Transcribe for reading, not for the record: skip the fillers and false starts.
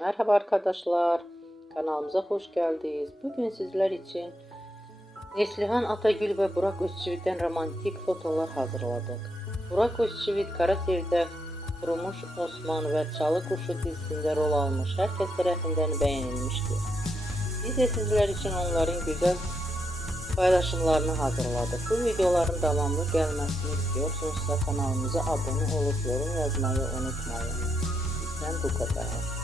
Merhaba arkadaşlar, kanalımıza hoş geldiniz. Bugün sizler için Neslihan Atagül ve Burak Özçivit'ten romantik fotolar hazırladık. Burak Özçivit Karaser'de Kurumuş Osman ve Çalı Kuşu dizisinde rol almış. Herkes tarafından beğenilmişti. Biz de sizler için onların güzel paylaşımlarını hazırladık. Bu videoların devamlı gelmesini istiyorsanız kanalımıza abone olup yorum yazmayı unutmayın. Bizden bu kadar.